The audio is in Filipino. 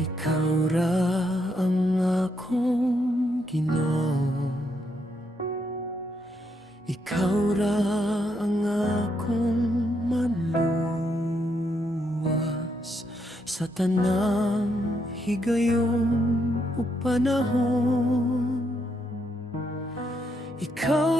Ikaw ra ang akong ginoo Ikaw ra ang akong maluwas. Sa tanang higayon o panahon. Ikaw